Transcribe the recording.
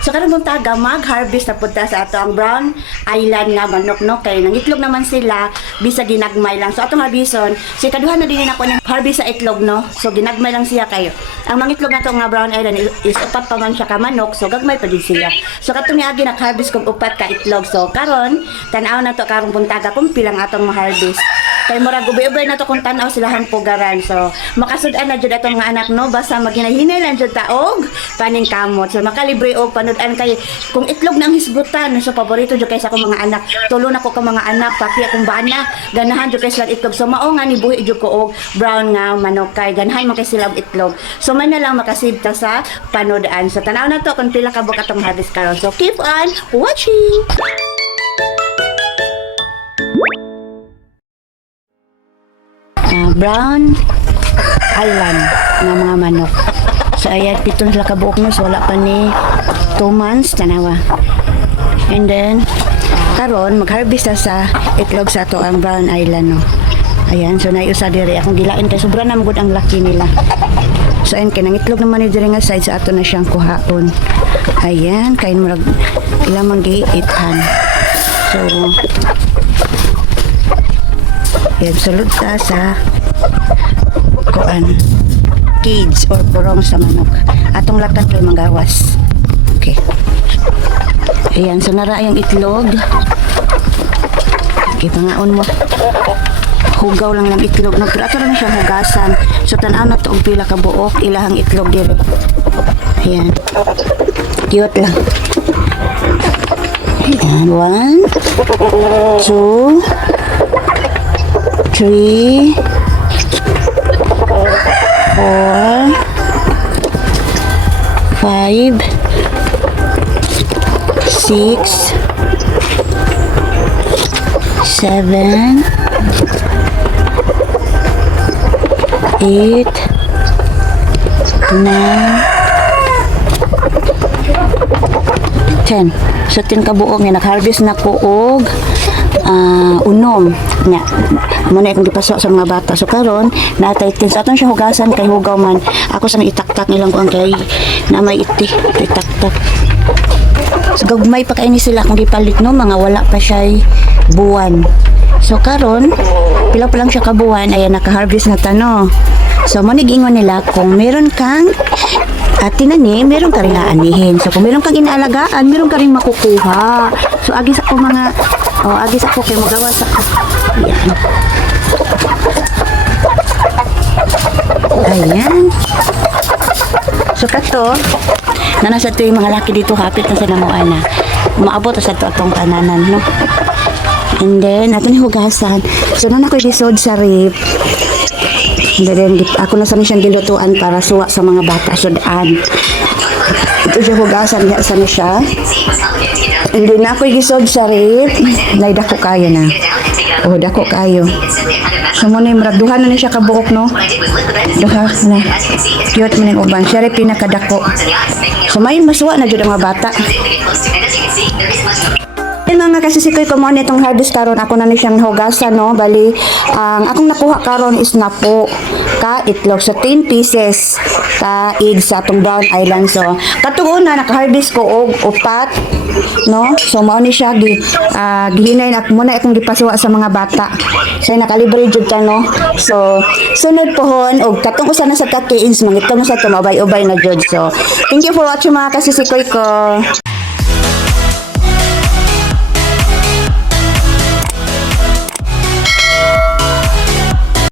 So karong buntaga mag-harvest na punta sa ato ang Brown Island nga manok no kay nangitlog naman sila bisa ginagmay lang. So atong harbison, si kaduha na din ako ng harvest sa itlog no. So ginagmay lang siya kayo. Ang mangitlog nato nga Brown Island is upat pa man siya ka manok, so gagmay pa din siya. So katong niagi nag-harvest kog upat ka itlog. So karon tan-aw na to karong buntaga kung pilang atong ma-harvest. Kay murag ubay-ubay na to kung tan-aw sila han pugaran. So makasud-an na jud atong mga anak no basta maghinay-hinay lang jud taog paning kamot. So makalibre og panud-an kay kung itlog nang hisgutan so paborito jud kay sa akong mga anak. Tulo na ko ka mga anak pati akong bana ganahan jud kay sila itlog. So mao nga ni buhi jud ko og brown nga manok kay ganahan man kay sila og itlog. So man na lang makasibta sa panud-an. So tan-aw na to kung pila ka buok atong harvest karon. So keep on watching. Brown Island nga mga manok. So ayan, piton sila kabuok no, so wala pa ni 2 months, tanawa. And then, karon mag-harvest na sa itlog sa to ang Brown Island no. Ayan, so naiusa diri akong gilain kay sobra na magud ang laki nila. So ayan, kay nang itlog naman ni diri nga side sa ato na siyang kuhaon. Ayan, kay murag ilang giithan. So, yan, sulod ta sa kuan cage or purong sa manok. Atong lakat kay magawas. Okay. Ayan, so nara yung itlog. Okay, pangaon mo. Hugaw lang ng itlog. No? Pero ato na siya hugasan. So tanaw na to og pila ka buok ilahang itlog dire. Ayan. Cute lang. Ayan. 1 2 3 4 5 6 7 8 9 10. So 10 ka buok nga nag-harvest na ko og unom nya muna akong gipasok sa mga bata. So karon natay tin sa aton siya hugasan kay hugaw man ako sa itaktak nilang ko ang kay na may iti itaktak. So gagmay pa kay ni sila kung gipalit no mga wala pa siya buwan. So karon pila pa lang siya ka buwan ayan naka-harvest na ta no. So mo nigingon nila kung meron kang tinani, meron ka rin aanihin. So kung meron kang inaalagaan, meron ka rin makukuha. So agis ako mga agis ako kay magawa sa ayan. So kato na nasa to yung mga laki dito hapit na sa namuan na maabot sa to atong kananan no. And then ato ni hugasan. So na ako'y lisod sa rip. And then ako na sa siyang gilutuan para suwa sa mga bata sudaan. Ito siya hugasan niya sa siya. And then ako'y gisod sa rip. Nay dako kayo na. Oh, dako kayo. So muna yung maraduhan na niya siya kabuok no. Duha na. Cute mo na yung uban. Siya rin pinakadako. So may masuwa na dyan ang mga bata. Mga kasisikoy ko mo nitong harvest karon ako na ni siyang hugasan no. Bali ang akong nakuha karon is na po ka itlog so 10 pieces ka egg sa atong Brown Island. So katong una naka-harvest ko og upat no. So mao ni siya gihinay na muna akong gipasuwa sa mga bata. So nakalibre jud ka no. So sunod pohon og katong usa na sa ka eggs mangitong sa tumabay-ubay na jud. So thank you for watching mga kasisikoy ko.